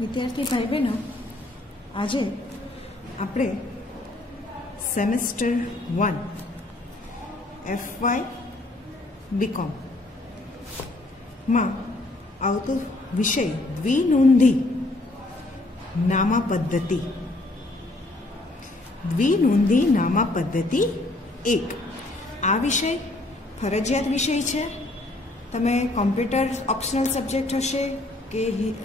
विद्यार्थी भाई बहनों, आज આપણે સેમેસ્ટર 1 FY BCom માં આવતો વિષય દ્વિનોંધી નામા પદ્ધતિ. દ્વિનોંધી નામા પદ્ધતિ 1 આ વિષય ફરજિયાત વિષય છે. તમે કોમ્પ્યુટર ઓપ્શનલ સબ્જેક્ટ હશે કે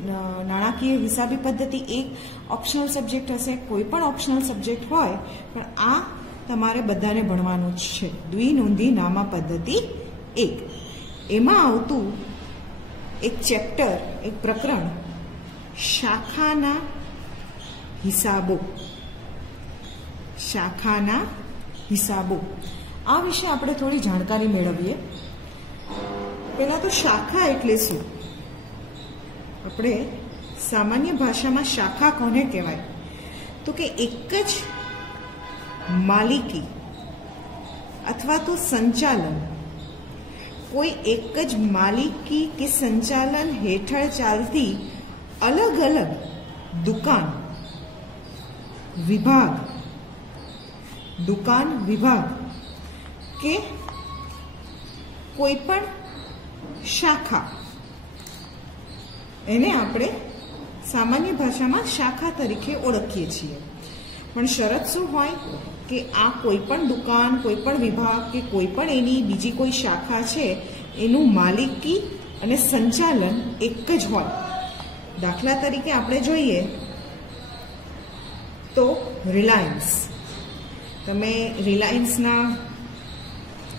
નાણાકીય હિસાબી પદ્ધતિ 1 ઓપ્શનલ સબ્જેક્ટ હશે. કોઈ પણ ઓપ્શનલ સબ્જેક્ટ હોય પણ આ તમારે બધાને ભણવાનું જ છે. દ્વિનોંધી નામા પદ્ધતિ 1 એમાં આવતું એક ચેપ્ટર, એક પ્રકરણ શાખાના હિસાબો. શાખાના હિસાબો આ વિશે આપણે થોડી જાણકારી મેળવીએ. પહેલા તો શાખા એટલે શું? આપણે સામાન્ય ભાષામાં શાખા કોને કહેવાય? તો કે એક જ માલિકી અથવા તો સંચાલન, કોઈ એક જ માલિકી કે સંચાલન હેઠળ ચાલતી અલગ અલગ દુકાન વિભાગ, દુકાન વિભાગ કે કોઈ પણ શાખા, એને આપણે સામાન્ય ભાષામાં શાખા તરીકે ઓળખીએ છીએ. પણ શરત શું હોય કે આ કોઈ પણ દુકાન, કોઈ પણ વિભાગ કે કોઈ પણ એની બીજી કોઈ શાખા છે એનું માલિકી અને સંચાલન એક જ હોય. દાખલા તરીકે આપણે જોઈએ તો રિલાયન્સ. તમે રિલાયન્સના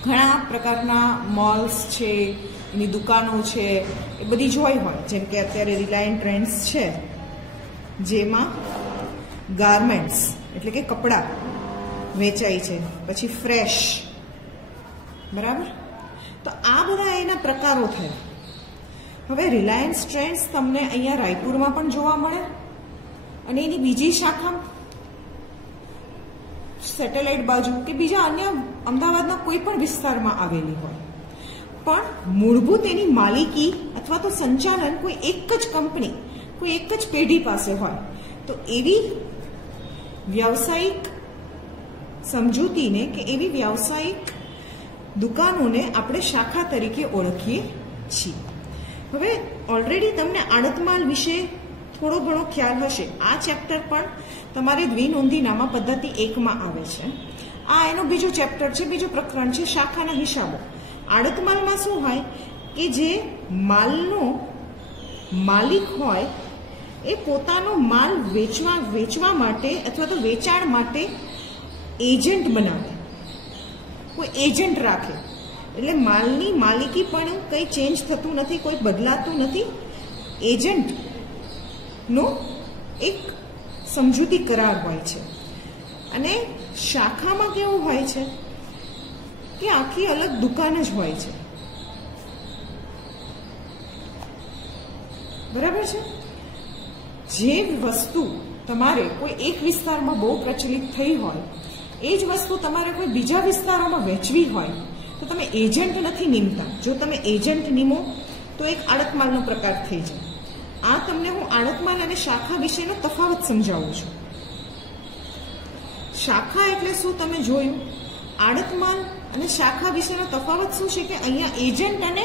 ઘણા પ્રકારના મોલ્સ છે, એની દુકાનો છે, એ બધી જોઈ હોય. જેમ કે અત્યારે રિલાયન્સ ટ્રેન્ડ્સ છે, જેમાં ગાર્મેન્ટ્સ એટલે કે કપડાં વેચાય છે. પછી ફ્રેશ, બરાબર. તો આ બધા એના પ્રકારો થયા. હવે રિલાયન્સ ટ્રેન્ડ્સ તમને અહીંયા રાયપુરમાં પણ જોવા મળે અને એની બીજી શાખા સેટેલાઇટ બાજુ કે બીજા અન્ય અમદાવાદના કોઈ પણ વિસ્તારમાં આવેલી હોય. પણ મૂળભૂત એની માલિકી અથવા તો સંચાલન કોઈ એક જ કંપની, કોઈ એક જ પેઢી પાસે હોય. તો એવી વ્યાવસાયિક સમજૂતીને કે એવી વ્યાવસાયિક દુકાનોને આપણે શાખા તરીકે ઓળખીએ છીએ. હવે ઓલરેડી તમને આડતમાલ વિશે થોડો ઘણો ખ્યાલ હશે. આ ચેપ્ટર પણ તમારે દ્વિનોંધી નામા પદ્ધતિ 1માં આવે છે. આ એનો બીજો ચેપ્ટર છે, બીજું પ્રકરણ છે શાખાના હિસાબો. આડતમાલમાં શું હોય કે જે માલનો માલિક હોય એ પોતાનો માલ વેચવા માટે અથવા તો વેચાણ માટે એજન્ટ બનાવે, કોઈ એજન્ટ રાખે. એટલે માલની માલિકી પણ કંઈ ચેન્જ થતું નથી, કોઈ બદલાતું નથી. એજન્ટનો એક સમજૂતી કરાર હોય છે. અને શાખામાં કેવું હોય છે કે આખી અલગ દુકાન જ હોય છે, બરાબર છે. જે વસ્તુ તમારે કોઈ એક વિસ્તારમાં બહુ પ્રચલિત થઈ હોય એ જ વસ્તુ તમારે કોઈ બીજા વિસ્તારોમાં વેચવી હોય તો તમે એજન્ટ નથી નીમતા. જો તમે એજન્ટ નીમો તો એક આડતમાલનો પ્રકાર થઈ જાય. આ તમને હું આડતમાલ અને શાખા વિશેનો તફાવત સમજાવું છું. શાખા એટલે શું તમે જોયું. આડતમાલ અને શાખા વિશેનો તફાવત શું છે કે અહીંયા એજન્ટ અને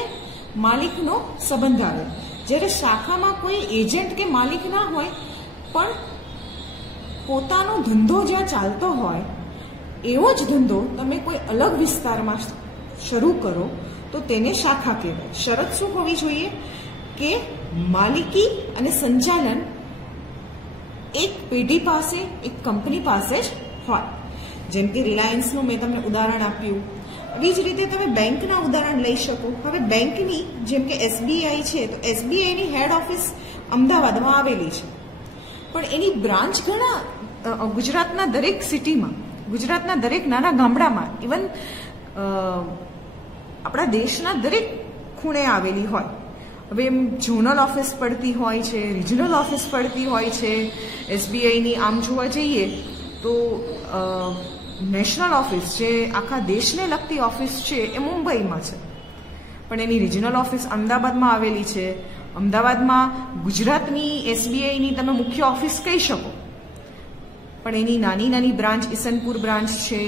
માલિકનો સંબંધ આવે. જ્યારે શાખામાં કોઈ એજન્ટ કે માલિક ના હોય પણ પોતાનો ધંધો જ્યાં ચાલતો હોય એવો જ ધંધો તમે કોઈ અલગ વિસ્તારમાં શરૂ કરો તો તેને શાખા કહેવાય. શરત શું હોવી જોઈએ કે માલિકી અને સંચાલન એક પેઢી પાસે, એક કંપની પાસે જ હોય. જેમ કે રિલાયન્સનું મેં તમને ઉદાહરણ આપ્યું. એવી જ રીતે તમે બેંકના ઉદાહરણ લઈ શકો. હવે બેંકની જેમ કે SBI છે તો SBIની હેડ ઓફિસ અમદાવાદમાં આવેલી છે, પણ એની બ્રાન્ચ ઘણા ગુજરાતના દરેક સિટીમાં, ગુજરાતના દરેક નાના ગામડામાં, ઇવન આપણા દેશના દરેક ખૂણે આવેલી હોય. હવે એમ ઝોનલ ઓફિસ પડતી હોય છે, રિજનલ ઓફિસ પડતી હોય છે. SBIની આમ જોવા જઈએ તો નેશનલ ઓફિસ જે આખા દેશને લગતી ઓફિસ છે એ મુંબઈમાં છે, પણ એની રિજનલ ઓફિસ અમદાવાદમાં આવેલી છે. અમદાવાદમાં ગુજરાતની SBIની તમે મુખ્ય ઓફિસ કહી શકો, પણ એની નાની નાની બ્રાન્ચ ઈસનપુર બ્રાન્ચ છે,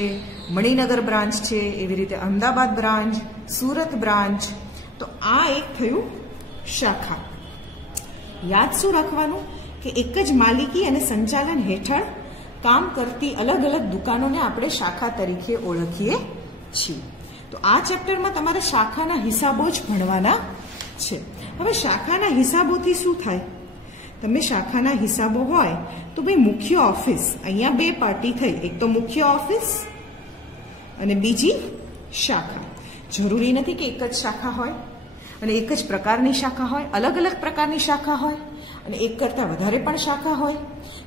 મણિનગર બ્રાન્ચ છે, એવી રીતે અમદાવાદ બ્રાન્ચ, સુરત બ્રાન્ચ. તો આ એક થયું શાખા. યાદ શું રાખવાનું કે એક જ માલિકી અને સંચાલન હેઠળ કામ કરતી અલગ અલગ દુકાનોને આપણે શાખા તરીકે ઓળખીએ છીએ. તો આ ચેપ્ટરમાં તમારે શાખાના હિસાબો જ ભણવાના છે. હવે શાખાના હિસાબોથી શું થાય? તમે શાખાના હિસાબો હોય તો ભાઈ મુખ્ય ઓફિસ, અહીંયા બે પાર્ટી થઈ, એક તો મુખ્ય ઓફિસ અને બીજી શાખા. જરૂરી નથી કે એક જ શાખા હોય અને એક જ પ્રકારની શાખા હોય, અલગ અલગ પ્રકારની શાખા હોય અને એક કરતાં વધારે પણ શાખા હોય.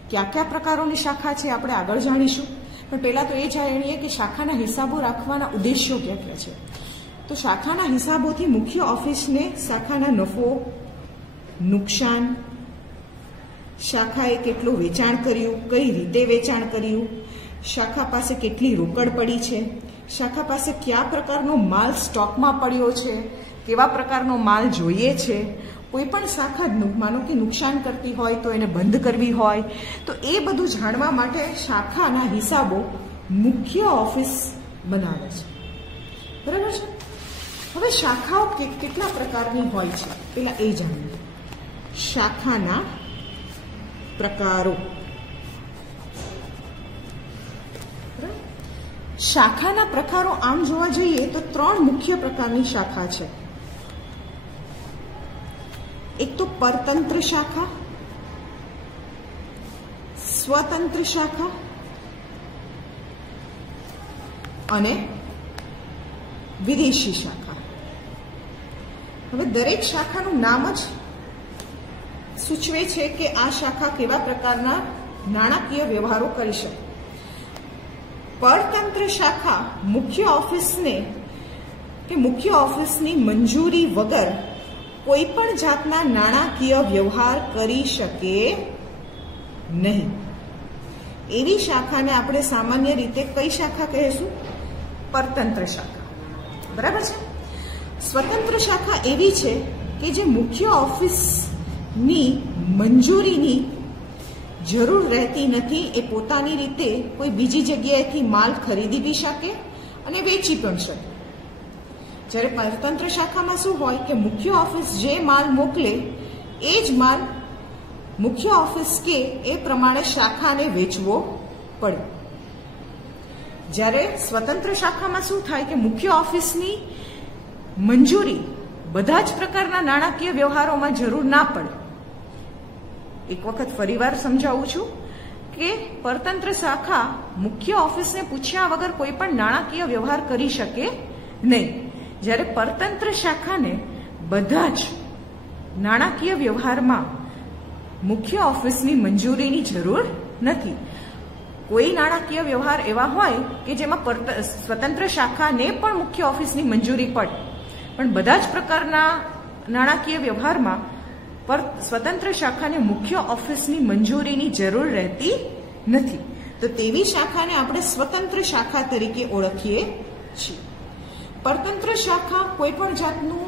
કયા કયા પ્રકારોની શાખા છે આપણે આગળ જાણીશું, પણ પહેલાં તો એ જાણીએ કે શાખાના હિસાબો રાખવાના ઉદ્દેશ્યો કયા કયા છે. તો શાખાના હિસાબોથી મુખ્ય ઓફિસને શાખાના નફો, નુકસાન, શાખાએ કેટલું વેચાણ કર્યું, કઈ રીતે વેચાણ કર્યું, શાખા પાસે કેટલી રોકડ પડી છે, શાખા પાસે કયા પ્રકારનો માલ સ્ટોકમાં પડ્યો છે, કેવા પ્રકારનો માલ જોઈએ છે, કોઈ પણ શાખા માનો કે નુકસાન કરતી હોય તો એને બંધ કરવી હોય, તો એ બધું જાણવા માટે શાખાના હિસાબો મુખ્ય ઓફિસ બનાવે છે. બરાબર છે. હવે શાખાઓ કેટલા પ્રકારની હોય છે પેલા એ જાણીએ. શાખાના પ્રકારો. શાખાના પ્રકારો આમ જોવા જઈએ તો 3 મુખ્ય પ્રકારની શાખા છે. એક તો પરતંત્ર શાખા, સ્વતંત્ર શાખા અને વિદેશી શાખા. હવે દરેક શાખાનું નામ જ સૂચવે છે કે આ શાખા કેવા પ્રકારના નાણાકીય વ્યવહારો કરી શકે. પરતંત્ર શાખા મુખ્ય ઓફિસને કે મુખ્ય ઓફિસની મંજૂરી વગર કોઈ પણ જાતના નાણાકીય વ્યવહાર કરી શકે નહીં. એવી શાખાને આપણે સામાન્ય રીતે કઈ શાખા કહીશું? પરતંત્ર શાખા. બરાબર છે. સ્વતંત્ર શાખા એવી છે કે જે મુખ્ય ઓફિસની મંજૂરીની જરૂર રહેતી નથી. એ પોતાની રીતે કોઈ બીજી જગ્યાએથી માલ ખરીદી બી શકે અને વેચી પણ શકે. જ્યારે પરતંત્ર શાખામાં શું હોય કે મુખ્ય ઓફિસ જે માલ મોકલે એ જ માલ મુખ્ય ઓફિસ કે એ પ્રમાણે શાખાને વેચવો પડે. જ્યારે સ્વતંત્ર શાખામાં શું થાય કે મુખ્ય ઓફિસની મંજૂરી બધા જ પ્રકારના નાણાકીય વ્યવહારોમાં જરૂર ના પડે. એક વખત ફરીવાર સમજાવું છું કે પરતંત્ર શાખા મુખ્ય ઓફિસને પૂછ્યા વગર કોઈ પણ નાણાકીય વ્યવહાર કરી શકે નહીં. જ્યારે પરતંત્ર શાખાને બધા જ નાણાકીય વ્યવહારમાં મુખ્ય ઓફિસની મંજૂરીની જરૂર નથી. કોઈ નાણાકીય વ્યવહાર એવા હોય કે જેમાં સ્વતંત્ર શાખાને પણ મુખ્ય ઓફિસની મંજૂરી પડે, પણ બધા જ પ્રકારના નાણાકીય વ્યવહારમાં સ્વતંત્ર શાખાને મુખ્ય ઓફિસની મંજૂરીની જરૂર રહેતી નથી. તો તેવી શાખાને આપણે સ્વતંત્ર શાખા તરીકે ઓળખીએ છીએ. પરતંત્ર શાખા કોઈ પણ જાતનું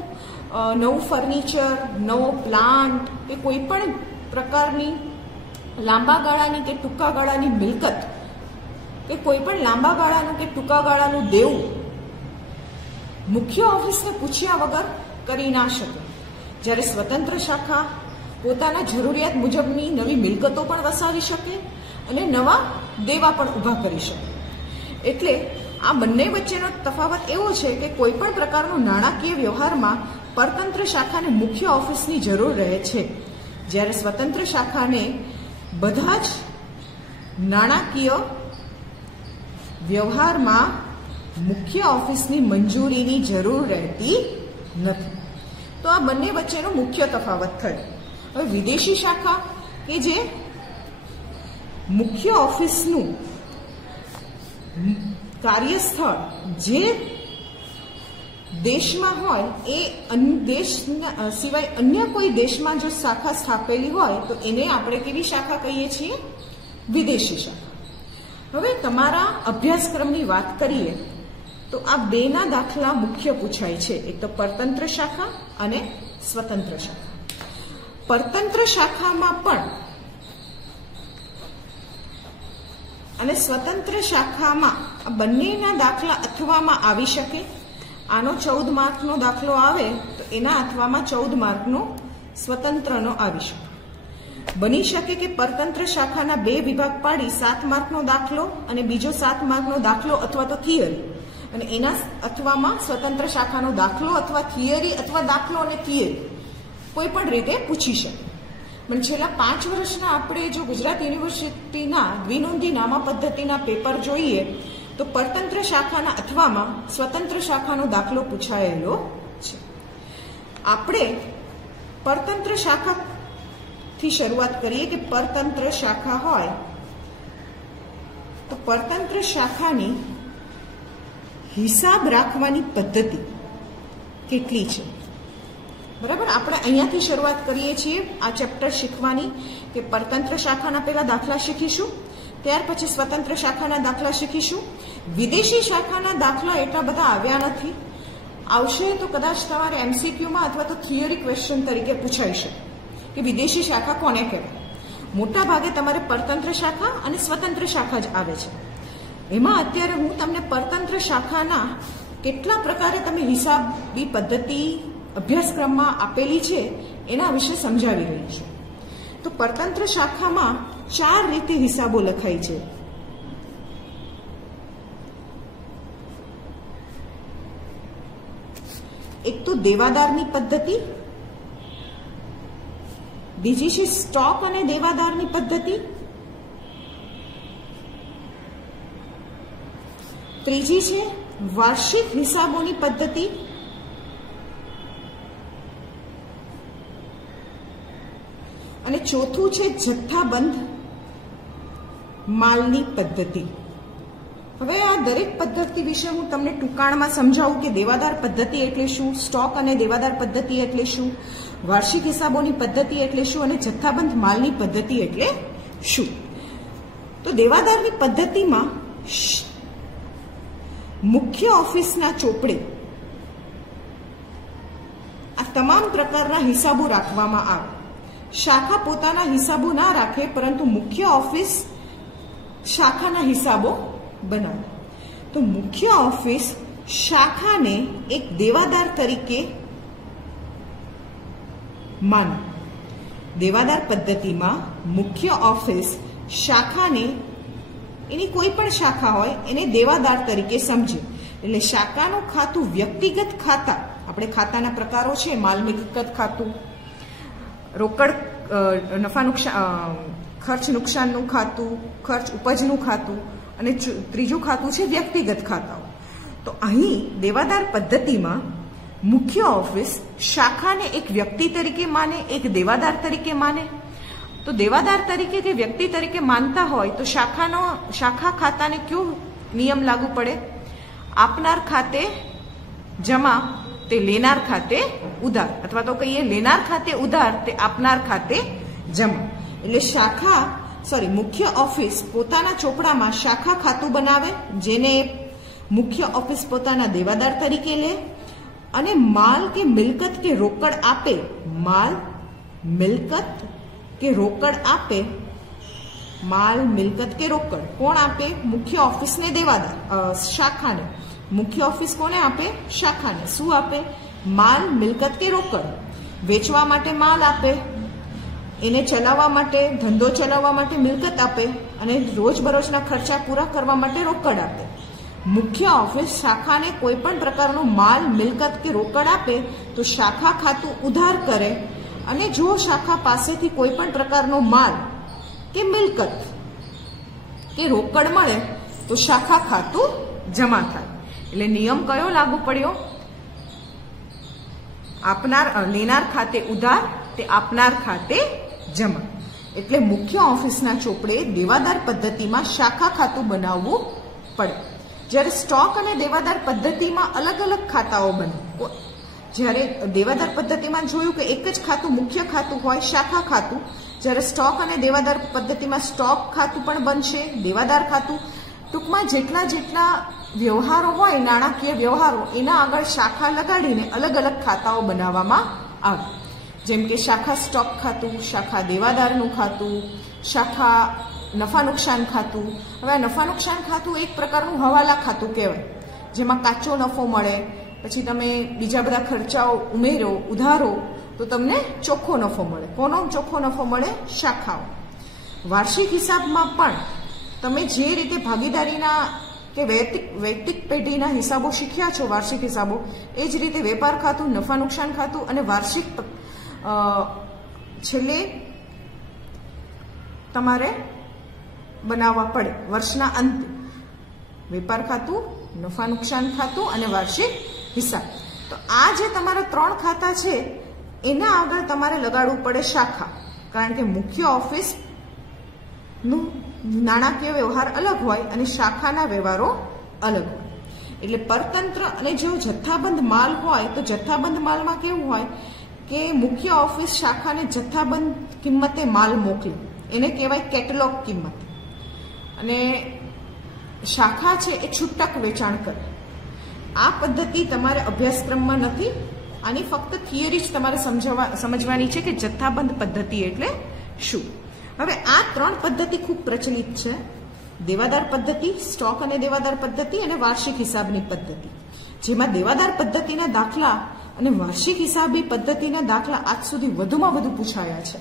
નવું ફર્નિચર, નવો પ્લાન્ટ કે કોઈ પણ પ્રકારની લાંબા ગાળાની કે ટૂંકા ગાળાની મિલકત કે કોઈ પણ લાંબા ગાળાનું કે ટૂંકા ગાળાનું દેવું મુખ્ય ઓફિસને પૂછ્યા વગર કરી ના શકે. જ્યારે સ્વતંત્ર શાખા પોતાના જરૂરિયાત મુજબની નવી મિલકતો પણ વસાવી શકે અને નવા દેવા પણ ઊભા કરી શકે. એટલે આ બંને વચ્ચેનો તફાવત એવો છે કે કોઈ પણ પ્રકારનો નાણાકીય વ્યવહારમાં પરતંત્ર શાખાને મુખ્ય ઓફિસની જરૂર રહે છે, જ્યારે સ્વતંત્ર શાખાને બધા જ નાણાકીય વ્યવહારમાં મુખ્ય ઓફિસની મંજૂરીની જરૂર રહેતી નથી. તો આ બંને વચ્ચેનો મુખ્ય તફાવત થયો. હવે વિદેશી શાખા કે જે મુખ્ય ઓફિસનું કાર્યસ્થળ જે દેશમાં હોય એ દેશ સિવાય અન્ય કોઈ દેશમાં જો શાખા સ્થાપેલી હોય તો એને આપણે કેવી શાખા કહીએ છીએ? વિદેશી શાખા. હવે તમારા અભ્યાસક્રમની વાત કરીએ તો આ બેના દાખલા મુખ્ય પૂછાય છે, એક તો પરતંત્ર શાખા અને સ્વતંત્ર શાખા. પરતંત્ર શાખામાં પણ અને સ્વતંત્ર શાખામાં બંનેના દાખલા અથવામાં આવી શકે. આનો 14 માર્કનો દાખલો આવે તો એના અથવામાં 14 માર્કનો સ્વતંત્રનો આવી શકે. બની શકે કે પરતંત્ર શાખાના 2 વિભાગ પાડી 7 માર્કનો દાખલો અને બીજો 7 માર્કનો દાખલો અથવા તો થિયરી, અને એના અથવામાં સ્વતંત્ર શાખાનો દાખલો અથવા થિયરી અથવા દાખલો અને થિયરી કોઈ પણ રીતે પૂછી શકે. પણ છેલ્લા 5 વર્ષના આપણે જો ગુજરાત યુનિવર્સિટીના દ્વિનોંધી નામા પદ્ધતિના પેપર જોઈએ તો પરતંત્ર શાખાના અથવામાં સ્વતંત્ર શાખાનો દાખલો પૂછાયેલો છે. આપણે પરતંત્ર શાખાથી શરૂઆત કરીએ કે પરતંત્ર શાખા હોય તો પરતંત્ર શાખાની હિસાબ રાખવાની પદ્ધતિ કેટલી છે. બરાબર, આપણે અહીંયાથી શરૂઆત કરીએ છીએ આ ચેપ્ટર શીખવાની કે પરતંત્ર શાખાના પહેલા દાખલા શીખીશું, ત્યાર પછી સ્વતંત્ર શાખાના દાખલા શીખીશું. વિદેશી શાખાના દાખલા એટલા બધા આવ્યા નથી, આવશે તો કદાચ તમારે MCQમાં અથવા તો થિયરી ક્વેશ્ચન તરીકે પૂછાઈ શકે કે વિદેશી શાખા કોને કહેવાય. મોટા ભાગે તમારે પરતંત્ર શાખા અને સ્વતંત્ર શાખા જ આવે છે. એમાં અત્યારે હું તમને પરતંત્ર શાખાના કેટલા પ્રકારે તમે હિસાબી પદ્ધતિ અભ્યાસક્રમમાં આપેલી છે એના વિશે સમજાવી રહી છું. તો પરતંત્ર શાખામાં 4 રીતે હિસાબો લખાય છે. એક તો દેવાદારની પદ્ધતિ, બીજી છે સ્ટોક અને દેવાદારની પદ્ધતિ, ત્રીજી છે વાર્ષિક હિસાબોની પદ્ધતિ, અને ચોથું છે જથ્થાબંધ માલની પદ્ધતિ. હવે આ દરેક પદ્ધતિ વિશે હું તમને ટૂંકાણમાં સમજાવું કે દેવાદાર પદ્ધતિ એટલે શું, સ્ટોક અને દેવાદાર પદ્ધતિ એટલે શું, વાર્ષિક હિસાબોની પદ્ધતિ એટલે શું અને જથ્થાબંધ માલની પદ્ધતિ એટલે શું. તો દેવાદારની પદ્ધતિમાં મુખ્ય ઓફિસના ચોપડે આ તમામ પ્રકારના હિસાબો રાખવામાં આવે. શાખા પોતાના હિસાબો ના રાખે, પરંતુ મુખ્ય ઓફિસ શાખાના હિસાબો બનાવે. તો મુખ્ય ઓફિસ શાખાને એક દેવાદાર તરીકે માને. દેવાદાર પદ્ધતિમાં મુખ્ય ઓફિસ શાખાને, એની કોઈ પણ શાખા હોય એને દેવાદાર તરીકે સમજે. એટલે શાખાનું ખાતું વ્યક્તિગત ખાતા, આપણે ખાતાના પ્રકારો છે માલ મિલકત ખાતું, રોકડ નફા નુકસાન, ખર્ચ નુકસાનનું ખાતું, ખર્ચ ઉપજનું ખાતું, અને ત્રીજું ખાતું છે વ્યક્તિગત ખાતાઓ. તો અહીં દેવાદાર પદ્ધતિમાં મુખ્ય ઓફિસ શાખાને એક વ્યક્તિ તરીકે માને, એક દેવાદાર તરીકે માને. તો દેવાદાર તરીકે કે વ્યક્તિ તરીકે માનતા હોય તો શાખા ખાતાને કયો નિયમ લાગુ પડે? આપનાર ખાતે જમા તે લેનાર ખાતે ઉધાર, અથવા તો કહીએ લેનાર ખાતે ઉધાર તે આપનાર ખાતે જમા. એટલે મુખ્ય ઓફિસ પોતાના ચોપડામાં શાખા ખાતું બનાવે, જેને મુખ્ય ઓફિસ પોતાના દેવાદાર તરીકે લે, અને માલ કે મિલકત કે રોકડ આપે, માલ મિલકત કે રોકડ આપે, માલ મિલકત કે રોકડ કોણ આપે? મુખ્ય ઓફિસને દેવાદાર, શાખાને. મુખ્ય ઓફિસ કોને આપે? શાખાને. શું આપે? માલ મિલકત કે રોકડ. વેચવા માટે માલ આપે, એને ચલાવવા માટે, ધંધો ચલાવવા માટે મિલકત આપે, અને રોજબરોજના ખર્ચા પૂરા કરવા માટે રોકડ આપે. મુખ્ય ઓફિસ શાખાને કોઈ પણ પ્રકારનો માલ મિલકત કે રોકડ આપે તો શાખા ખાતું ઉધાર કરે, અને જો શાખા પાસેથી કોઈ પણ પ્રકારનો માલ કે મિલકત કે રોકડ મળે તો શાખા ખાતું જમા થાય. એટલે નિયમ કયો લાગુ પડ્યો? લેનાર ખાતે ઉધાર તે આપનાર ખાતે જમા. એટલે મુખ્ય ઓફિસના ચોપડે દેવાદાર પદ્ધતિમાં શાખા ખાતું બનાવવું પડે. જ્યારે સ્ટોક અને દેવાદાર પદ્ધતિમાં અલગ અલગ ખાતાઓ બને. જ્યારે દેવાદાર પદ્ધતિમાં જોયું કે એક જ ખાતું મુખ્ય ખાતું હોય, શાખા ખાતું, જ્યારે સ્ટોક અને દેવાદાર પદ્ધતિમાં સ્ટોક ખાતું પણ બનશે, દેવાદાર ખાતું. ટૂંકમાં જેટલા વ્યવહારો હોય, નાણાકીય વ્યવહારો, એના આગળ શાખા લગાડીને અલગ અલગ ખાતાઓ બનાવવામાં આવે. જેમ કે શાખા સ્ટોક ખાતું, શાખા દેવાદારનું ખાતું, શાખા નફા નુકસાન ખાતું. હવે આ નફા નુકસાન ખાતું એક પ્રકારનું હવાલા ખાતું કહેવાય, જેમાં કાચો નફો મળે, પછી તમે બીજા બધા ખર્ચાઓ ઉમેરો, ઉધારો, તો તમને ચોખ્ખો નફો મળે. કોનો ચોખ્ખો નફો મળે? શાખાઓ. વાર્ષિક હિસાબમાં પણ તમે જે રીતે ભાગીદારીના કે વૈયક્તિક પેઢીના હિસાબો શીખ્યા છો, વાર્ષિક હિસાબો, એ જ રીતે વેપાર ખાતું, નફા નુકસાન ખાતું અને વાર્ષિક છેલ્લે તમારે બનાવવા પડે વર્ષના અંતે. વેપાર ખાતું, નફા નુકસાન ખાતું અને વાર્ષિક હિસાબ. તો આ જે તમારા 3 ખાતા છે એના આગળ તમારે લગાડવું પડે શાખા, કારણ કે મુખ્ય ઓફિસનું નાણાકીય વ્યવહાર અલગ હોય અને શાખાના વ્યવહારો અલગ હોય. એટલે પરતંત્ર અને જો જથ્થાબંધ માલ હોય તો જથ્થાબંધ માલમાં કેવું હોય કે મુખ્ય ઓફિસ શાખાને જથ્થાબંધ કિંમતે માલ મોકલે, એને કહેવાય કેટલોગ કિંમત. અને શાખા છે એ છૂટક વેચાણ કરે. આ પદ્ધતિ તમારે અભ્યાસક્રમમાં નથી, આની ફક્ત થિયરી જ તમારે સમજવાની છે કે જથ્થાબંધ પદ્ધતિ એટલે શું. હવે આ 3 પદ્ધતિ ખૂબ પ્રચલિત છે: દેવાદાર પદ્ધતિ, સ્ટોક અને દેવાદાર પદ્ધતિ અને વાર્ષિક હિસાબની પદ્ધતિ. જેમાં દેવાદાર પદ્ધતિના દાખલા અને વાર્ષિક હિસાબી પદ્ધતિના દાખલા આજ સુધી વધુમાં વધુ પૂછાયા છે.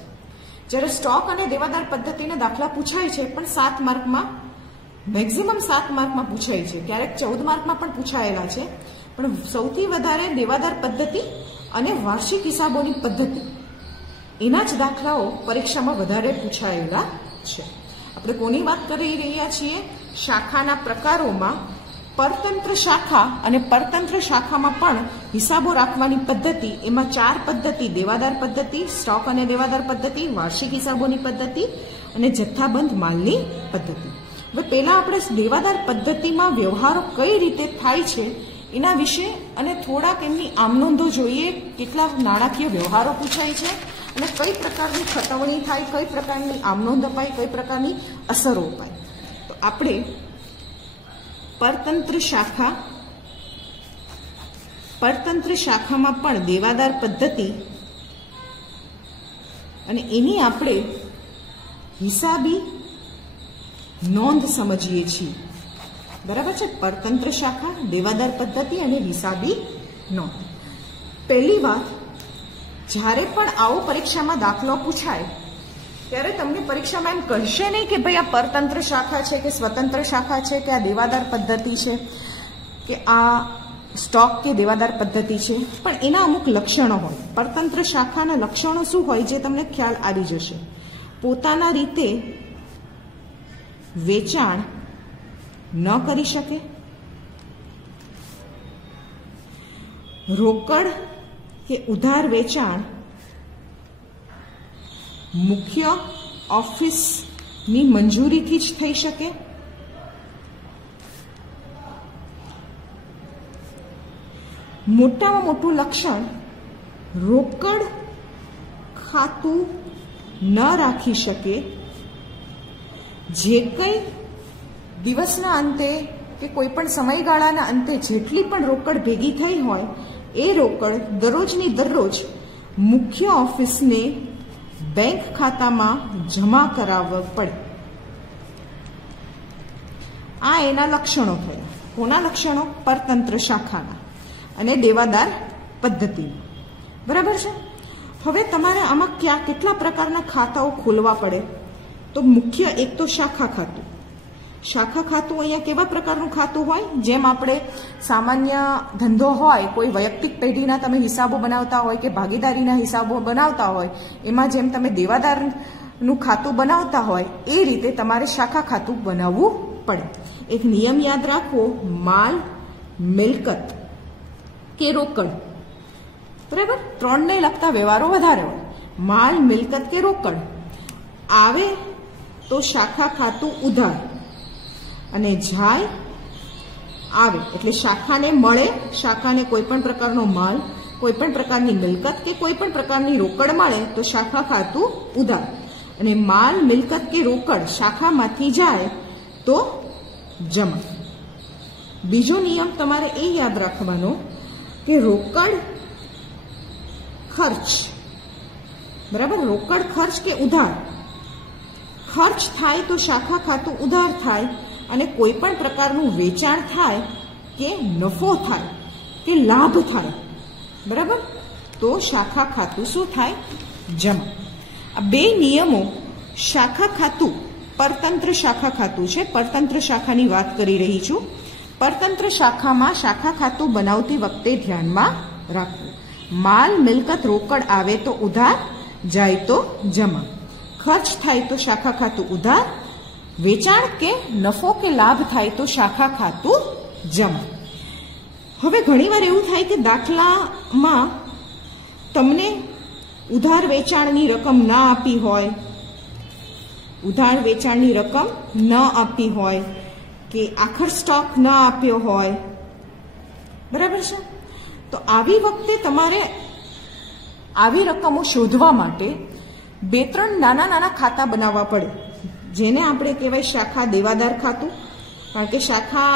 જ્યારે સ્ટોક અને દેવાદાર પદ્ધતિના દાખલા પૂછાય છે પણ 7 માર્કમાં, મેક્સિમમ 7 માર્કમાં પૂછાય છે, ક્યારેક 14 માર્કમાં પણ પૂછાયેલા છે. પણ સૌથી વધારે દેવાદાર પદ્ધતિ અને વાર્ષિક હિસાબોની પદ્ધતિ, એના જ દાખલાઓ પરીક્ષામાં વધારે પૂછાયેલા છે. આપણે કોની વાત કરી રહ્યા છીએ? શાખાના પ્રકારોમાં પરતંત્ર શાખા અને પરતંત્ર શાખામાં પણ હિસાબો રાખવાની પદ્ધતિ. એમાં 4 પદ્ધતિ: દેવાદાર પદ્ધતિ, સ્ટોક અને દેવાદાર પદ્ધતિ, વાર્ષિક હિસાબોની પદ્ધતિ અને જથ્થાબંધ માલની પદ્ધતિ. હવે પહેલા આપણે દેવાદાર પદ્ધતિમાં વ્યવહારો કઈ રીતે થાય છે એના વિશે અને થોડાક એમની આમનોંધો જોઈએ. કેટલા નાણાકીય વ્યવહારો પૂછાય છે અને કઈ પ્રકારની ખતવણી થાય, કઈ પ્રકારની આમનોંધ અપાય, કઈ પ્રકારની અસરો અપાય. તો આપણે પરતંત્ર શાખામાં પણ દેવાદાર પદ્ધતિ અને એની આપણે હિસાબી નોંધ સમજીએ છીએ. બરાબર છે? પરતંત્ર શાખા, દેવાદાર પદ્ધતિ અને હિસાબી નોંધ. પહેલી વાત, જ્યારે પણ આવો પરીક્ષામાં દાખલો પૂછાય ત્યારે તમને પરીક્ષામાં એમ કહેશે નહીં કે ભાઈ આ પરતંત્ર શાખા છે કે સ્વતંત્ર શાખા છે કે આ દેવાદાર પદ્ધતિ છે કે આ સ્ટોક કે દેવાદાર પદ્ધતિ છે. પણ એના અમુક લક્ષણો હોય. પરતંત્ર શાખાના લક્ષણો શું હોય જે તમને ખ્યાલ આવી જશે. પોતાના રીતે વેચાણ ન કરી શકે, રોકડ કે ઉધાર વેચાણ મુખ્ય ઓફિસની મંજૂરીથી જ થઈ શકે, મોટામાં મોટું લક્ષણ રોકડ ખાતું ન રાખી શકે, જે કંઈ દિવસના અંતે કે કોઈ પણ સમયગાળાના અંતે જેટલી પણ રોકડ ભેગી થઈ હોય એ રોકડ દરરોજની દરરોજ મુખ્ય ઓફિસને બેંક ખાતામાં જમા કરાવવા પડે. આ એના લક્ષણો થયા. કોના લક્ષણો? પરતંત્ર શાખાના અને દેવાદાર પદ્ધતિના. બરાબર છે? હવે તમારે આમાં કેટલા પ્રકારના ખાતાઓ ખોલવા પડે? તો મુખ્ય એક તો શાખા ખાતું. શાખા ખાતું અહીંયા કેવા પ્રકારનું ખાતું હોય? જેમ આપણે સામાન્ય ધંધો હોય, કોઈ વૈયક્તિક પેઢીના તમે હિસાબો બનાવતા હોય કે ભાગીદારીના હિસાબો બનાવતા હોય, એમાં જેમ તમે દેવાદારનું ખાતું બનાવતા હોય એ રીતે તમારે શાખા ખાતું બનાવવું પડે. એક નિયમ યાદ રાખવો: માલ, મિલકત કે રોકડ. બરાબર? 3ને લગતા વ્યવહારો વધારે હોય. માલ, મિલકત કે રોકડ આવે તો શાખા ખાતું ઉધાર, અને જાય આવે એટલે શાખાને મળે, શાખાને કોઈ પણ પ્રકારનો માલ, કોઈ પણ પ્રકારની મિલકત કે કોઈ પણ પ્રકારની રોકડ મળે તો શાખા ખાતું ઉધાર, અને માલ, મિલકત કે રોકડ શાખામાંથી જાય તો જમા. બીજો નિયમ તમારે એ યાદ રાખવાનો કે રોકડ ખર્ચ બરાબર, રોકડ ખર્ચ કે ઉધાર. ખર્ચ થાય તો શાખા ખાતું ઉધાર થાય, અને કોઈ પણ પ્રકારનું વેચાણ થાય કે નફો થાય કે લાભ થાય, બરાબર, તો શાખા ખાતું શું થાય? જમા. આ બે નિયમો શાખા ખાતું, પરતંત્ર શાખા ખાતું છે, પરતંત્ર શાખાની વાત કરી રહી છું. પરતંત્ર શાખામાં શાખા ખાતું બનાવતી વખતે ધ્યાનમાં રાખવું. માલ મિલકત રોકડ આવે તો ઉધાર, જાય તો જમા. ખર્ચ થાય તો શાખા ખાતું ઉધાર, વેચાણ કે નફો કે લાભ થાય તો શાખા ખાતું જમા. હવે ઘણીવાર એવું થાય કે દાખલામાં તમને ઉધાર વેચાણની રકમ ના આપી હોય, ઉધાર વેચાણની રકમ ન આપી હોય કે આખર સ્ટોક ન આપ્યો હોય, બરાબર છે. તો આવી વખતે તમારે આવી રકમો શોધવા માટે 2-3 નાના નાના ખાતા બનાવવા પડે, જેને આપણે કહેવાય શાખા દેવાદાર ખાતું. કારણ કે શાખા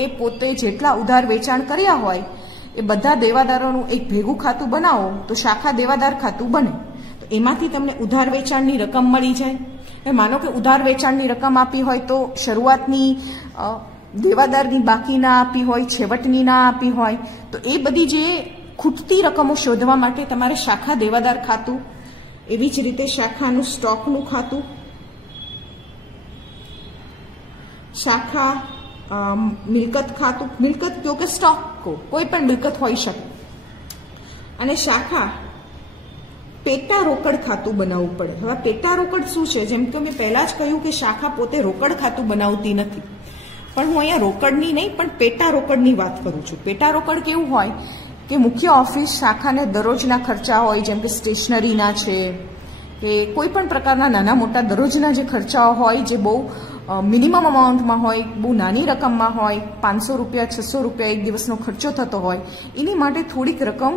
એ પોતે જેટલા ઉધાર વેચાણ કર્યા હોય એ બધા દેવાદારોનું એક ભેગું ખાતું બનાવો તો શાખા દેવાદાર ખાતું બને. તો એમાંથી તમને ઉધાર વેચાણની રકમ મળી જાય. માનો કે ઉધાર વેચાણની રકમ આપી હોય તો શરૂઆતની દેવાદારની બાકી ના આપી હોય, છેવટની ના આપી હોય, તો એ બધી જે ખૂટતી રકમો શોધવા માટે તમારે શાખા દેવાદાર ખાતું, એવી જ રીતે શાખાનું સ્ટોકનું ખાતું, શાખા મિલકત ખાતું, મિલકત કહો કે સ્ટોક કહો, કોઈ પણ મિલકત હોઈ શકે, અને શાખા પેટા રોકડ ખાતું બનાવવું પડે. હવે પેટા રોકડ શું છે? જેમ કે મેં પહેલા જ કહ્યું કે શાખા પોતે રોકડ ખાતું બનાવતી નથી, પણ હું અહીંયા રોકડની નહીં પણ પેટા રોકડની વાત કરું છું. પેટા રોકડ કેવું હોય કે મુખ્ય ઓફિસ શાખાને દરરોજના ખર્ચા હોય, જેમ કે સ્ટેશનરીના છે કે કોઈ પણ પ્રકારના નાના મોટા દરરોજના જે ખર્ચાઓ હોય, જે બહુ મિનિમમ અમાઉન્ટમાં હોય, બહુ નાની રકમમાં હોય, 500 રૂપિયા 600 રૂપિયા એક દિવસનો ખર્ચો થતો હોય, એની માટે થોડીક રકમ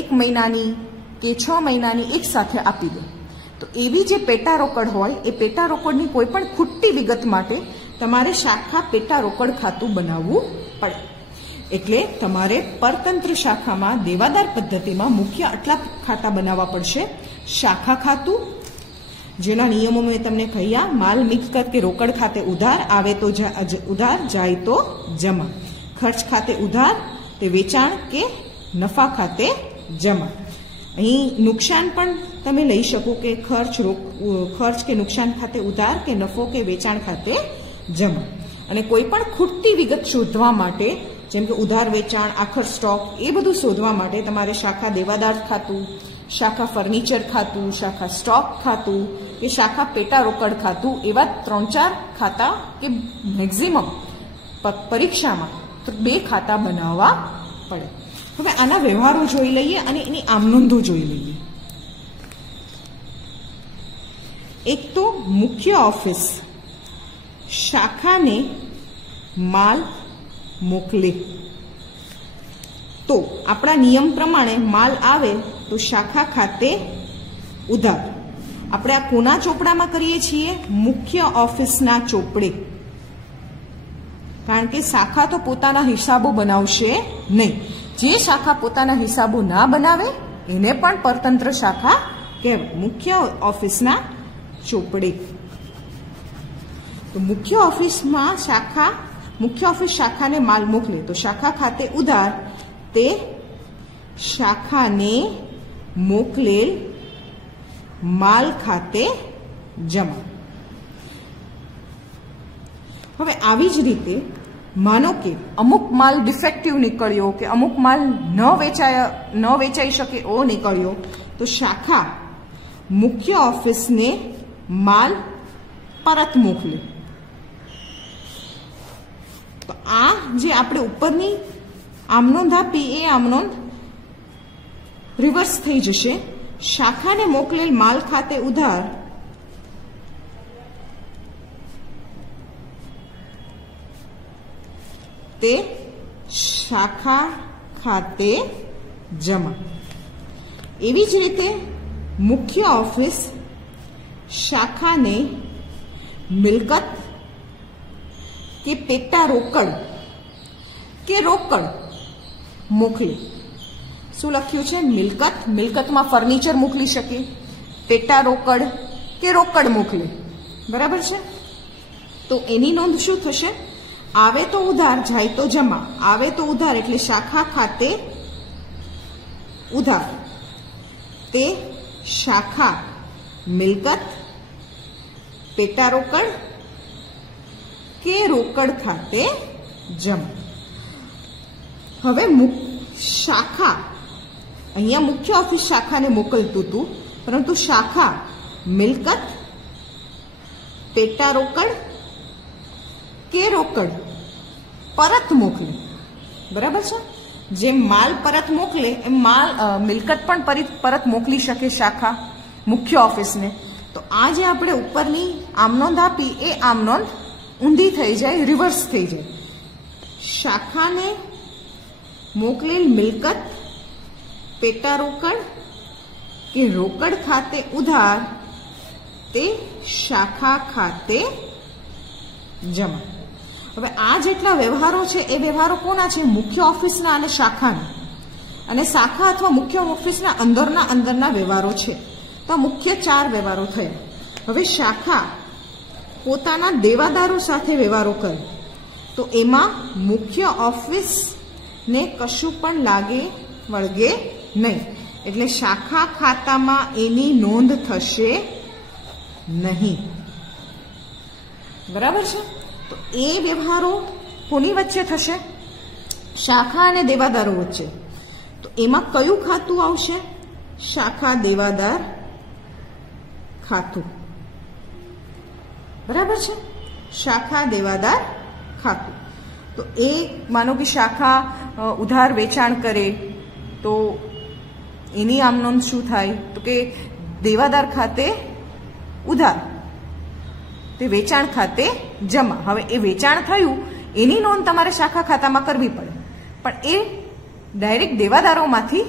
1 મહિનાની કે 6 મહિનાની એક સાથે આપી દે. તો એવી જે પેટા રોકડ હોય એ પેટા રોકડની કોઈ પણ ખૂટતી વિગત માટે તમારે શાખા પેટા રોકડ ખાતું બનાવવું પડે. એટલે તમારે પરતંત્ર શાખામાં દેવાદાર પદ્ધતિમાં મુખ્ય આટલા ખાતા બનાવવા પડશે. શાખા ખાતું, જેના નિયમો મેં તમને કહ્યા, માલ મિલકત કે રોકડ ખાતે ઉધાર આવે તો ઉધાર, જાય તો જમા. ખર્ચ ખાતે ઉધાર, તે વેચાણ કે નફા ખાતે જમા. અહીં નુકસાન પણ તમે લઈ શકો કે ખર્ચ કે નુકસાન ખાતે ઉધાર કે નફો કે વેચાણ ખાતે જમા. અને કોઈ પણ ખૂટતી વિગત શોધવા માટે, જેમ કે ઉધાર વેચાણ, આખર સ્ટોક, એ બધું શોધવા માટે તમારે શાખા દેવાદાર ખાતું, શાખા ફર્નિચર ખાતું, શાખા સ્ટોક ખાતું કે શાખા પેટા રોકડ ખાતું, એવા 3-4 ખાતા કે મેક્ઝિમમ પરીક્ષામાં 2 ખાતા બનાવવા પડે. હવે આના વ્યવહારો જોઈ લઈએ અને એની આમનોંધો જોઈ લઈએ. એક તો મુખ્ય ઓફિસ શાખાને માલ મોકલે તો આપણા નિયમ પ્રમાણે માલ આવે તો શાખા ખાતે ઉધાર. આપણે આ કોના ચોપડામાં કરીએ છીએ? મુખ્ય ઓફિસના ચોપડે. કારણ કે શાખા તો પોતાના હિસાબો બનાવશે નહીં. જે શાખા પોતાના હિસાબો ના બનાવે એને પણ પરતંત્ર શાખા કહેવાય. મુખ્ય ઓફિસના ચોપડે. તો મુખ્ય ઓફિસમાં મુખ્ય ઓફિસ શાખાને માલ મોકલે તો શાખા ખાતે ઉધાર, તે શાખાને મોકલેલ માલ ખાતે જમા. હવે આવી જ રીતે માનો કે અમુક માલ ડિફેક્ટિવ નીકળ્યો કે અમુક માલ ન વેચાઈ શકે એવો નીકળ્યો તો શાખા મુખ્ય ઓફિસને માલ પરત મોકલે. તો આ જે આપણે ઉપરની આમનોંધ આપી એ આમનોંધ રિવર્સ થઈ જશે. શાખાને મોકલેલ માલ ખાતે ઉધાર, તે શાખા ખાતે જમા. એવી જ રીતે મુખ્ય ઓફિસ શાખાને મિલકત કે પેટા રોકડ કે રોકડ મોકલે. શું લખ્યું છે? મિલકત. મિલકતમાં ફર્નિચર મોકલી શકે, પેટા રોકડ કે રોકડ મોકલે, બરાબર છે? તો એની નોંધ શું થશે? આવે તો ઉધાર, જાય તો જમા. આવે તો ઉધાર એટલે શાખા ખાતે ઉધાર, તે શાખા મિલકત, પેટા રોકડ કે રોકડ ખાતે જમા. હવે શાખા, અહીંયા મુખ્ય ઓફિસ શાખાને મોકલતું હતું, પરંતુ શાખા મિલકત, પેટા રોકડ કે રોકડ પરત મોકલે, બરાબર છે? જેમ માલ પરત મોકલે એમ મિલકત પણ પરત મોકલી શકે શાખા મુખ્ય ઓફિસને. તો આ જે આપણે ઉપરની આમનોંધ આપી એ આમનોંધ ઊંધી થઈ જાય, રિવર્સ થઈ જાય. શાખાને મોકલેલ મિલકત, પેટા રોકડ કે રોકડ ખાતે ઉધાર, તે શાખા ખાતે જમા. હવે આ જેટલા વ્યવહારો છે એ વ્યવહારો કોના છે? મુખ્ય ઓફિસના અને શાખાના. અને શાખા અથવા મુખ્ય ઓફિસના અંદરના વ્યવહારો છે. તો મુખ્ય 4 વ્યવહારો થયા. હવે શાખા પોતાના દેવાદારો સાથે વ્યવહારો કરે તો એમાં મુખ્ય ઓફિસને કશું પણ લાગે વળગે નહીં, એટલે શાખા ખાતામાં એની નોંધ થશે નહીં, બરાબર છે? તો એ વ્યવહારો કોની વચ્ચે થશે? શાખા અને દેવાદારો વચ્ચે. તો એમાં કયું ખાતું આવશે? શાખા દેવાદાર ખાતું, બરાબર છે? શાખા દેવાદાર ખાતું. તો એ માનો કે શાખા ઉધાર વેચાણ કરે તો એની આમનોંધ શું થાય? તો કે દેવાદાર ખાતે ઉધાર, તે વેચાણ ખાતે જમા. હવે એ વેચાણ થયું એની નોંધ તમારે શાખા ખાતામાં કરવી પડે, પણ એ ડાયરેક્ટ દેવાદારોમાંથી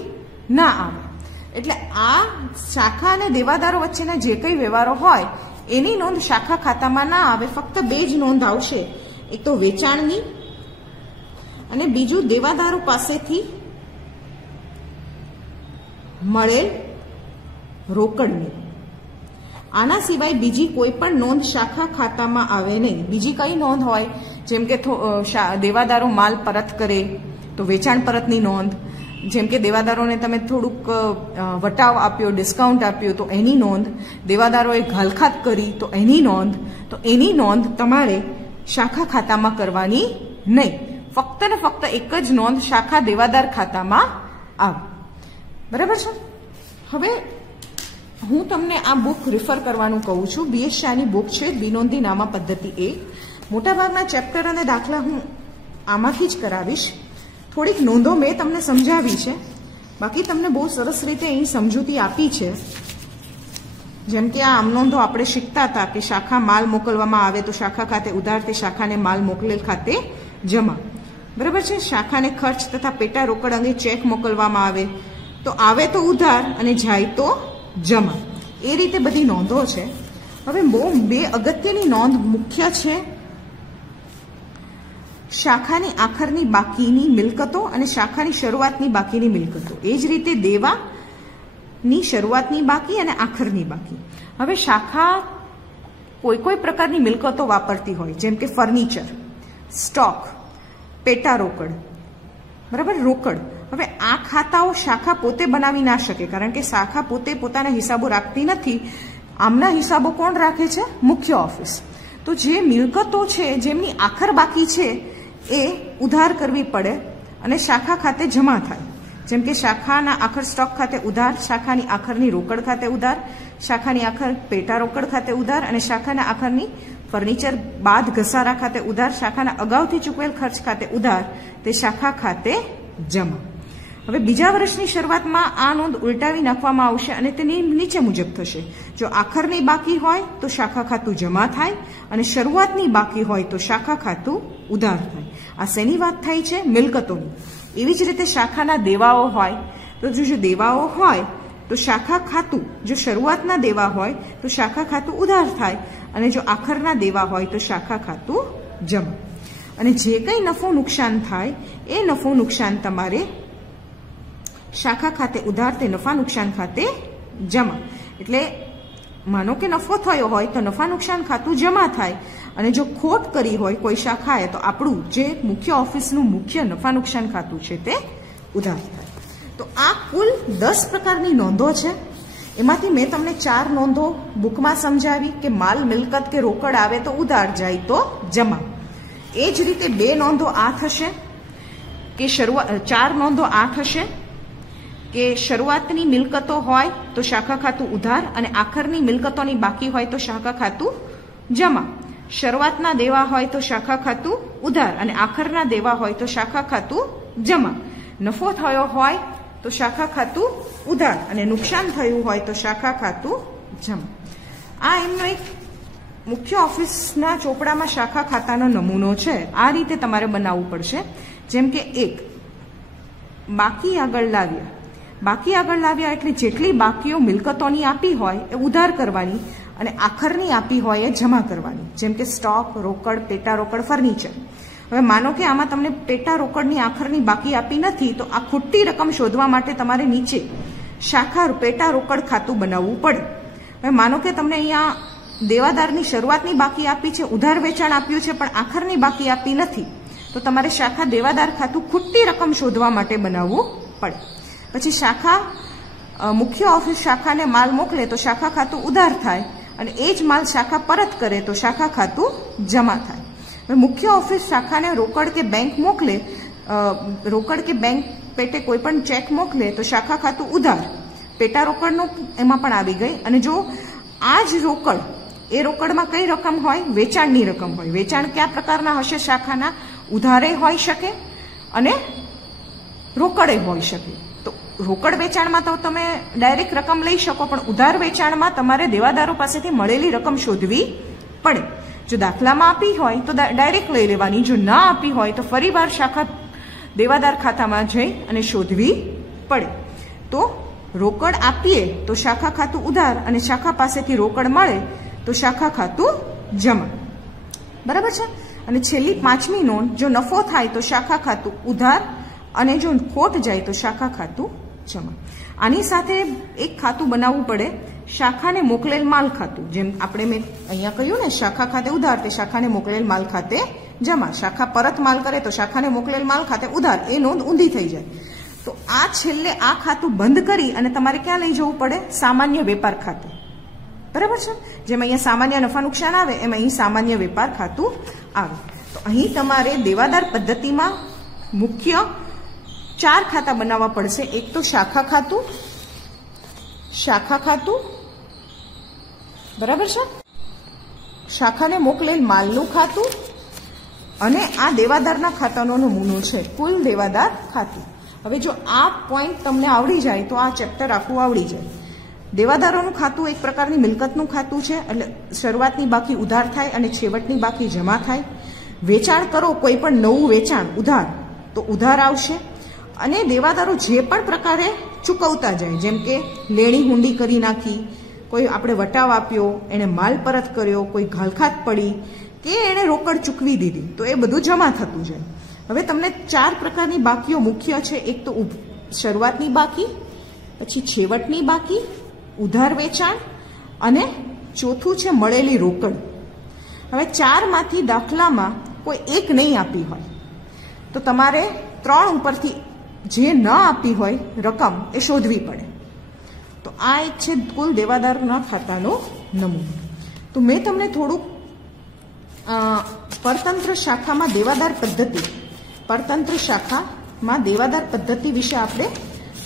ના આવે. એટલે આ શાખા અને દેવાદારો વચ્ચેના જે કંઈ વ્યવહારો હોય એની નોંધ શાખા ખાતામાં ના આવે. ફક્ત 2 જ નોંધ આવશે, એક તો વેચાણની અને બીજું દેવાદારો પાસેથી મળેલ રોકડની. આના સિવાય બીજી કોઈ પણ નોંધ શાખા ખાતામાં આવે નહીં. બીજી કઈ નોંધ હોય? જેમ કે દેવાદારો માલ પરત કરે તો વેચાણ પરતની નોંધ, જેમ કે દેવાદારોને તમે થોડુંક વટાવ આપ્યો, ડિસ્કાઉન્ટ આપ્યું તો એની નોંધ, દેવાદારોએ ઘાલખાત કરી તો એની નોંધ. તો એની નોંધ તમારે શાખા ખાતામાં કરવાની નહીં. ફક્ત ને ફક્ત એક જ નોંધ શાખા દેવાદાર ખાતામાં આવે, બરાબર છે? હવે હું તમને આ બુક રિફર કરવાનું કહું છું. BS શાહની બુક છે બિનોંધી નામા પદ્ધતિ 1. મોટાભાગના ચેપ્ટર અને દાખલા હું આમાંથી જ કરાવીશ. થોડીક નોંધો મેં તમને સમજાવી છે, બાકી તમને બહુ સરસ રીતે અહીં સમજૂતી આપી છે. જેમ કે આ આમનોંધો આપણે શીખતા હતા કે શાખા માલ મોકલવામાં આવે તો શાખા ખાતે ઉધાર, તે શાખાને માલ મોકલેલ ખાતે જમા, બરાબર છે? શાખાને ખર્ચ તથા પેટા રોકડ અંગે ચેક મોકલવામાં આવે તો આવે તો ઉધાર અને જાય તો જમા. એ રીતે બધી નોંધો છે. હવે બહુ 2 અગત્યની નોંધ મુખ્ય છે: શાખાની આખરની બાકીની મિલકતો અને શાખાની શરૂઆતની બાકીની મિલકતો. એ જ રીતે દેવાની શરૂઆતની બાકી અને આખરની બાકી. હવે શાખા કોઈ પ્રકારની મિલકતો વાપરતી હોય, જેમ કે ફર્નિચર, સ્ટોક, પેટા રોકડ, બરાબર, રોકડ. હવે આ ખાતાઓ શાખા પોતે બનાવી ના શકે, કારણ કે શાખા પોતે પોતાના હિસાબો રાખતી નથી. આમના હિસાબો કોણ રાખે છે? મુખ્ય ઓફિસ. તો જે મિલકતો છે જેમની આખર બાકી છે એ ઉધાર કરવી પડે અને શાખા ખાતે જમા થાય. જેમ કે શાખાના આખર સ્ટોક ખાતે ઉધાર, શાખાની આખરની રોકડ ખાતે ઉધાર, શાખાની આખર પેટા રોકડ ખાતે ઉધાર અને શાખાના આખરની ફર્નિચર બાદ ઘસારા ખાતે ઉધાર, શાખાના અગાઉથી ચૂકવેલ ખર્ચ ખાતે ઉધાર, તે શાખા ખાતે જમા. હવે બીજા વર્ષની શરૂઆતમાં આ નોંધ ઉલટાવી નાખવામાં આવશે અને તેની નીચે મુજબ થશે: જો આખરની બાકી હોય તો શાખા ખાતું જમા થાય અને શરૂઆતની બાકી હોય તો શાખા ખાતું ઉધાર થાય. આ શેની વાત થાય છે? મિલકતોની. એવી જ રીતે શાખાના દેવાઓ હોય તો જો દેવાઓ હોય તો શાખા ખાતું, જો શરૂઆતના દેવા હોય તો શાખા ખાતું ઉધાર થાય અને જો આખરના દેવા હોય તો શાખા ખાતું જમા. અને જે કંઈ નફો નુકસાન થાય એ નફો નુકસાન તમારે શાખા ખાતે ઉધાર, તે નફા નુકસાન ખાતે જમા. એટલે માનો કે નફો થયો હોય તો નફા નુકસાન ખાતું જમા થાય, અને જો ખોટ કરી હોય કોઈ શાખાએ તો આપણું જે મુખ્ય ઓફિસનું મુખ્ય નફા નુકસાન ખાતું છે તે ઉધાર થાય. તો આ કુલ 10 પ્રકારની નોંધો છે. એમાંથી મેં તમને 4 નોંધો બુકમાં સમજાવી કે માલ મિલકત કે રોકડ આવે તો ઉધાર, જાય તો જમા. એ જ રીતે 2 નોંધો આ થશે કે 4 નોંધો આ થશે કે શરૂઆતની મિલકતો હોય તો શાખા ખાતું ઉધાર અને આખરની મિલકતોની બાકી હોય તો શાખા ખાતું જમા. શરૂઆતના દેવા હોય તો શાખા ખાતું ઉધાર અને આખરના દેવા હોય તો શાખા ખાતું જમા. નફો થયો હોય તો શાખા ખાતું ઉધાર અને નુકસાન થયું હોય તો શાખા ખાતું જમા. આ એમનો એક મુખ્ય ઓફિસના ચોપડામાં શાખા ખાતાનો નમૂનો છે. આ રીતે તમારે બનાવવું પડશે. જેમ કે 1 બાકી આગળ લાવ્યા. બાકી આગળ લાવ્યા એટલે જેટલી બાકીઓ મિલકતોની આપી હોય એ ઉધાર કરવાની અને આખરની આપી હોય એ જમા કરવાની. જેમ કે સ્ટોક, રોકડ, પેટા રોકડ, ફર્નિચર. હવે માનો કે આમાં તમને પેટા રોકડની આખરની બાકી આપી નથી, તો આ ખોટી રકમ શોધવા માટે તમારે નીચે શાખા પેટા રોકડ ખાતું બનાવવું પડે. હવે માનો કે તમને અહીંયા દેવાદારની શરૂઆતની બાકી આપી છે, ઉધાર વેચાણ આપ્યું છે, પણ આખરની બાકી આપી નથી, તો તમારે શાખા દેવાદાર ખાતું ખોટી રકમ શોધવા માટે બનાવવું પડે. પછી શાખા મુખ્ય ઓફિસ શાખાને માલ મોકલે તો શાખા ખાતું ઉધાર થાય અને એ જ માલ શાખા પરત કરે તો શાખા ખાતું જમા થાય. હવે મુખ્ય ઓફિસ શાખાને રોકડ કે બેંક મોકલે, રોકડ કે બેંક પેટે કોઈ પણ ચેક મોકલે તો શાખા ખાતું ઉધાર. પેટા રોકડનું એમાં પણ આવી ગઈ. અને જો આ જ રોકડ, એ રોકડમાં કઈ રકમ હોય? વેચાણની રકમ હોય. વેચાણ કયા પ્રકારના હશે શાખાના? ઉધારે હોઈ શકે અને રોકડે હોઈ શકે. તો રોકડ વેચાણમાં તો તમે ડાયરેક્ટ રકમ લઈ શકો, પણ ઉધાર વેચાણમાં તમારે દેવાદારો પાસેથી મળેલી રકમ શોધવી પડે. જો દાખલામાં આપી હોય તો ડાયરેક્ટ લઈ લેવાની, જો ના આપી હોય તો ફરીવાર શાખા દેવાદાર ખાતામાં જઈ અને શોધવી પડે. તો રોકડ આપીએ તો શાખા ખાતું ઉધાર અને શાખા પાસેથી રોકડ મળે તો શાખા ખાતું જમા. બરાબર છે? અને છેલ્લી 5મી નોંધ, જો નફો થાય તો શાખા ખાતું ઉધાર અને જો ખોટ જાય તો શાખા ખાતું જમા. આની સાથે એક ખાતું બનાવવું પડે, શાખાને મોકલેલ માલ ખાતું. જેમ આપણે મેં અહીંયા કહ્યું ને, શાખા ખાતે ઉધાર તે શાખાને મોકલેલ માલ ખાતે જમા. શાખા પરત માલ કરે તો શાખાને મોકલેલ માલ ખાતે ઉધાર. એ નોંધ ઊંધી થઈ જાય. તો આ છેલ્લે આ ખાતું બંધ કરી અને તમારે ક્યાં લઈ જવું પડે? સામાન્ય વેપાર ખાતે. બરાબર છે? જેમ અહીંયા સામાન્ય નફા નુકસાન આવે એમ અહીં સામાન્ય વેપાર ખાતું આવે. તો અહીં તમારે દેવાદાર પદ્ધતિમાં મુખ્ય 4 ખાતા બનાવવા પડશે. એક તો શાખા ખાતું, શાખા ખાતું, બરાબર છે, શાખાને મોકલેલ માલનું ખાતું અને આ દેવાદારના ખાતાનો નમૂનો છે, કુલ દેવાદાર ખાતું. હવે જો આ પોઈન્ટ તમને આવડી જાય તો આ ચેપ્ટર આખું આવડી જાય. દેવાદારોનું ખાતું એક પ્રકારની મિલકતનું ખાતું છે, એટલે શરૂઆતની બાકી ઉધાર થાય અને છેવટની બાકી જમા થાય. વેચાણ કરો કોઈ પણ નવું વેચાણ ઉધાર તો ઉધાર આવશે. અને દેવાદારો જે પણ પ્રકારે ચૂકવતા જાય, જેમ કે લેણી હુંડી કરી નાખી, કોઈ આપણે વટાવ આપ્યો, એણે માલ પરત કર્યો, કોઈ ઘાલખાત પડી કે એણે રોકડ ચૂકવી દીધી, તો એ બધું જમા થતું જાય. હવે તમને 4 પ્રકારની બાકીઓ મુખ્ય છે. એક તો શરૂઆતની બાકી, પછી છેવટની બાકી, ઉધાર વેચાણ અને ચોથું છે મળેલી રોકડ. હવે 4માંથી દાખલામાં કોઈ એક નહીં આપી હોય તો તમારે 3 ઉપરથી જે ન આપી હોય રકમ એ શોધવી પડે. તો આ એક છે કુલ દેવાદારના ખાતાનો નમૂનો. તો મેં તમને થોડુંક પરતંત્ર શાખામાં દેવાદાર પદ્ધતિ, પરતંત્ર શાખામાં દેવાદાર પદ્ધતિ વિશે આપણે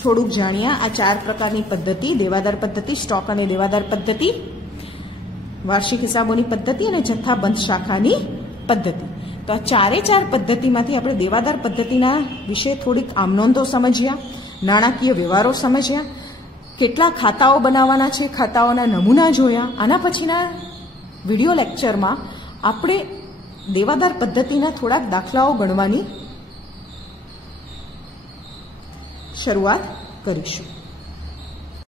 થોડુંક જાણ્યા. આ 4 પ્રકારની પદ્ધતિ, દેવાદાર પદ્ધતિ, સ્ટોક અને દેવાદાર પદ્ધતિ, વાર્ષિક હિસાબોની પદ્ધતિ અને જથ્થાબંધ શાખાની પદ્ધતિ. તો આ 4 પદ્ધતિમાંથી આપણે દેવાદાર પદ્ધતિના વિશે થોડીક આમનોંધો સમજ્યા, નાણાકીય વ્યવહારો સમજ્યા, કેટલા ખાતાઓ બનાવવાના છે, ખાતાઓના નમૂના જોયા. આના પછીના વિડીયો લેક્ચરમાં આપણે દેવાદાર પદ્ધતિના થોડાક દાખલાઓ ગણવાની શરૂઆત કરીશું.